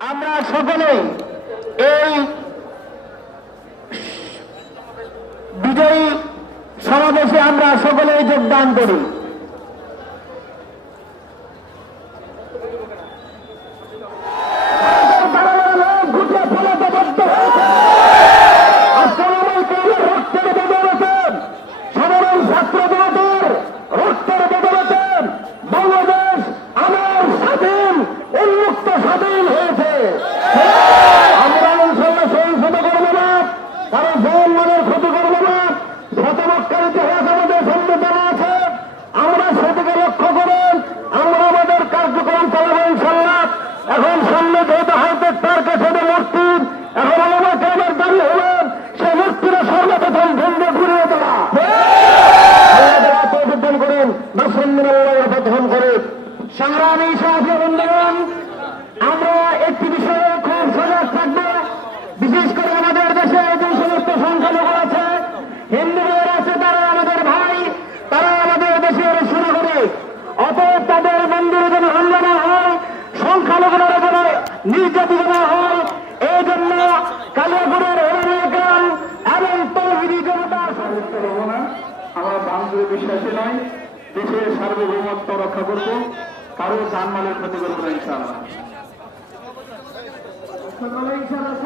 আমরা সকলে এই বিজয়ী সমাবেশে আমরা সকলেই যোগদান করি। নির্যাতিত না হয়। এই জন্য কালিয়াপুরের গ্রাম এবং তৌহিদি জনতা আমার বান্ধবে বিশ্বাসী নয়, দেশের সার্বভৌমত্ব রক্ষা করব। কারও জানমালের ক্ষতি করব না সকলে ইনশাআল্লাহ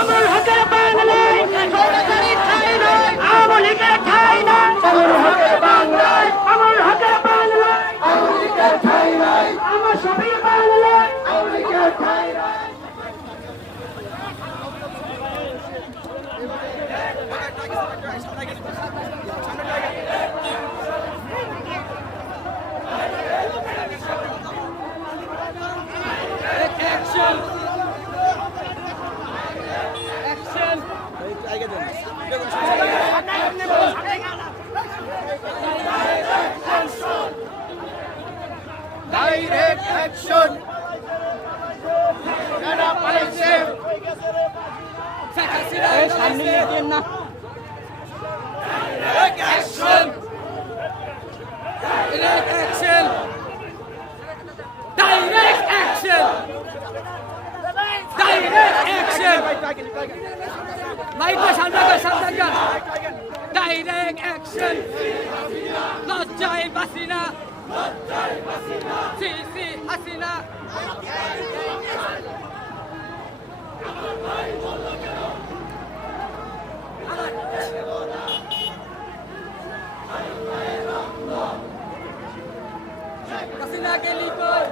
আমার হকের বাংলায় সরকারি ঠাই নয় আমার হকের ঠাই নয় আমার হকের বাংলায় আমার হকের বাংলায় আমার হকের ঠাই নয় আমার সবই বাংলায় আমার হকের ঠাই নয় ডাইরেক্ট অ্যাকশন যারা পালাইছে সামনে না ডাইরেক্ট অ্যাকশন ডাইরেক্ট মাইকটা সামনে কর সামনে কর ডাইরেক্ট অ্যাকশন লজ্জায় বাসি না সি সি হাসিনা হাসিনা গেলি কই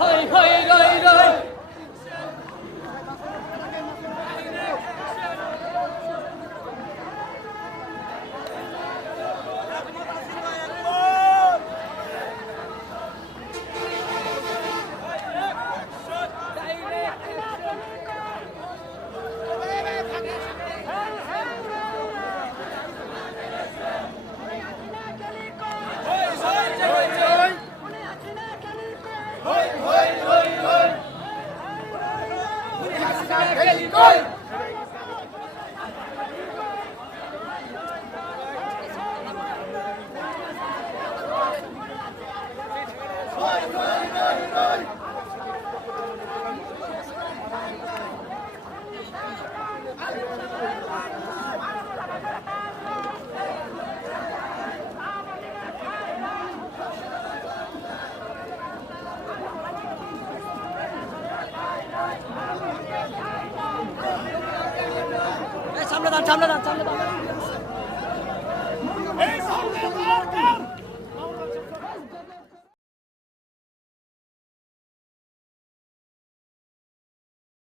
হই হই রই রই Noi, noi, noi, noi! সামনে দান সামনে দান সামনে দান